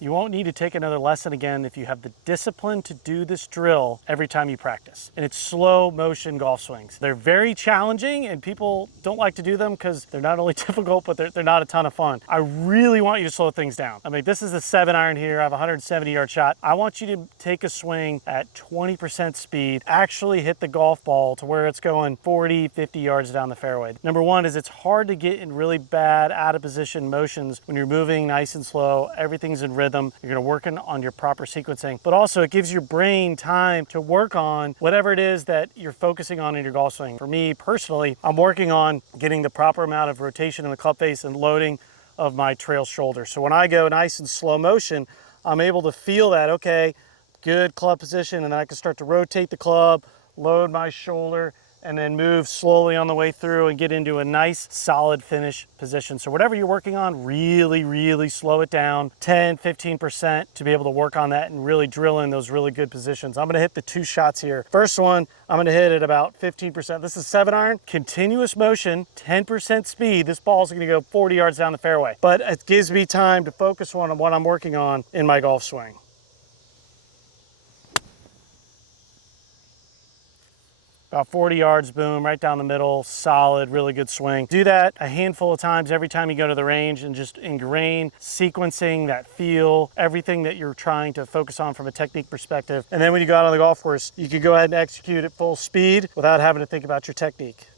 You won't need to take another lesson again if you have the discipline to do this drill every time you practice. And it's slow motion golf swings. They're very challenging and people don't like to do them because they're not only difficult, but they're not a ton of fun. I really want you to slow things down. I mean, this is a 7-iron here. I have a 170-yard shot. I want you to take a swing at 20% speed, actually hit the golf ball to where it's going 40, 50 yards down the fairway. Number one is it's hard to get in really bad out of position motions when you're moving nice and slow. Everything's in rhythm. You're gonna work on your proper sequencing, but also it gives your brain time to work on whatever it is that you're focusing on in your golf swing. For me personally, I'm working on getting the proper amount of rotation in the club face and loading of my trail shoulder. So when I go nice and slow motion, I'm able to feel that, okay, good club position, and then I can start to rotate the club, load my shoulder, and then move slowly on the way through and get into a nice solid finish position. So whatever you're working on, really slow it down 10-15% to be able to work on that and really drill in those really good positions. I'm gonna hit the 2 shots here. First one, I'm gonna hit at about 15%. This is 7-iron, continuous motion, 10% speed. This ball's gonna go 40 yards down the fairway, but it gives me time to focus on what I'm working on in my golf swing. About 40 yards, boom, right down the middle, solid, really good swing. Do that a handful of times every time you go to the range and just ingrain sequencing, that feel, everything that you're trying to focus on from a technique perspective. And then when you go out on the golf course, you can go ahead and execute at full speed without having to think about your technique.